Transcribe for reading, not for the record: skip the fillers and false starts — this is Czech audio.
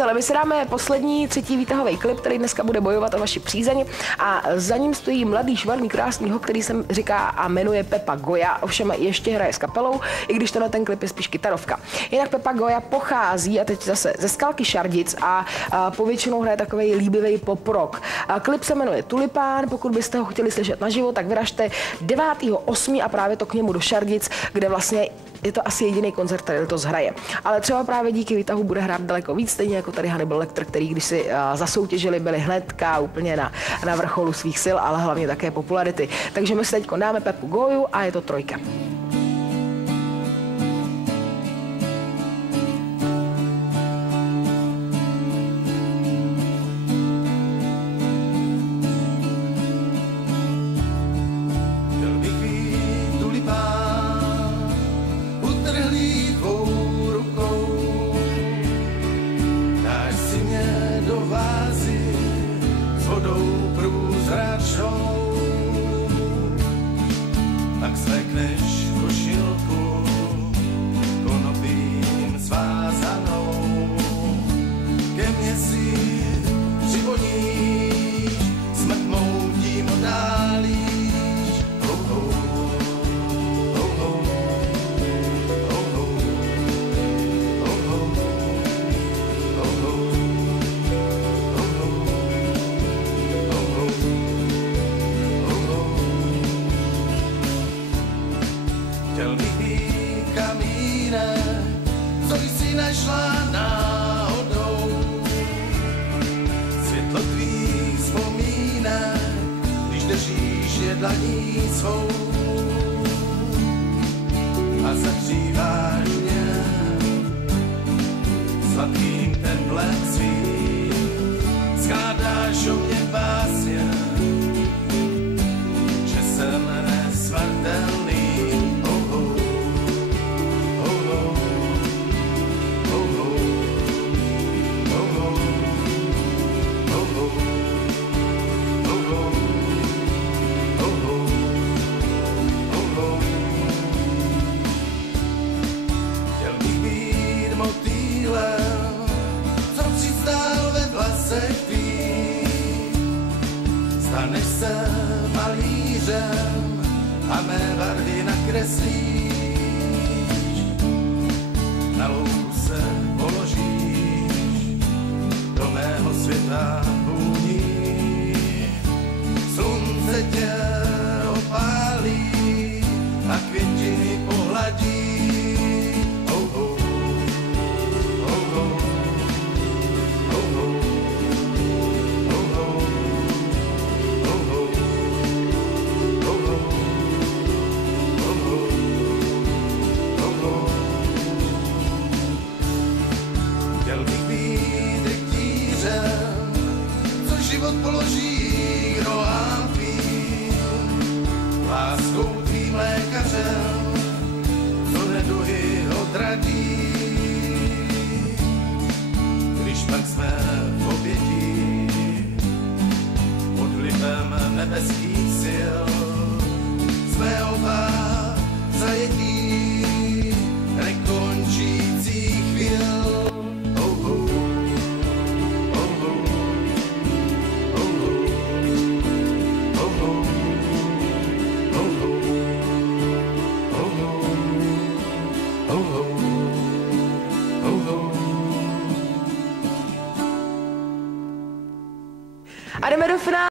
ale my si dáme poslední třetí výtahový klip, který dneska bude bojovat o vaši přízeň a za ním stojí mladý švarný krásný hok, který se říká a jmenuje Pepa Goya, ovšem ještě hraje s kapelou, i když ten klip je spíš kytarovka. Jinak Pepa Goya pochází a teď zase ze Skalky Šardic a povětšinou hraje takovej líbivý pop rock. Klip se jmenuje Tulipán, pokud byste ho chtěli slyšet naživo, tak vyražte 9.8. a právě to k němu do Šardic, kde vlastně je to asi jediný koncert, který to zhraje. Ale třeba právě díky výtahu bude hrát daleko víc, stejně jako tady Hannibal Lecter, který když si zasoutěžili, byli hnedka úplně na vrcholu svých sil, ale hlavně také popularity. Takže my si teď dáme Pepu Goyu a je to trojka. Tak svekneš košilku konopím svázanou. Ke mně si přivoníš, smrt mou tím oddálíš. Oh, oh, oh, oh, oh, oh, oh, oh, oh, oh. Chtěl bych být kamínek, co jsi našla náhodou. Světlo tvých vzpomínek, když držíš je dlaní svou. A zahříváš mě sladkým teplem svým. Skládáš o mě básně, že jsem nesmrtelný. Staneš se malířem a mé barvy nakreslíš. Na louku se položíš, do mého světa vůní. Slunce tě opálí a květiny pohladí. Oh, oh, oh, oh. Chtěl bych být rytířem, co život položí k nohám tvým. Láskou tvým lékařem, co neduhy odradí. Když pak jsme v obětí, pod vlivem nebeských sil, jsme oba zajetí nekončících chvíl. A jdeme do finále.